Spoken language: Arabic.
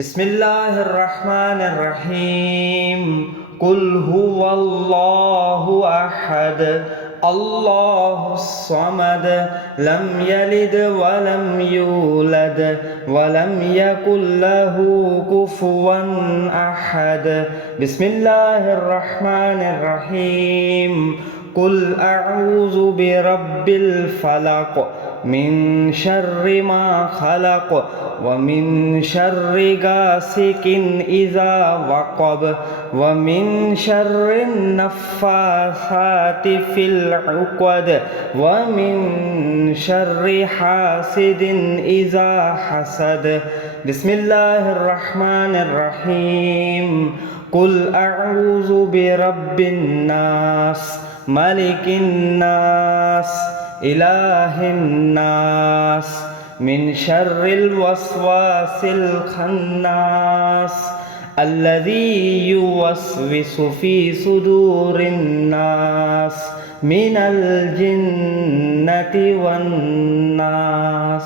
بسم الله الرحمن الرحيم قل هو الله أحد الله الصمد لم يلد ولم يولد ولم يكن له كفوا أحد بسم الله الرحمن الرحيم قل أعوذ برب الفلق من شر ما خلق ومن شر غاسق إذا وقب ومن شر النفاثات في العقد ومن شر حاسد إذا حسد بسم الله الرحمن الرحيم قل أعوذ برب الناس ملك الناس إله الناس من شر الوسواس الخناس الذي يوسوس في صدور الناس من الجنة والناس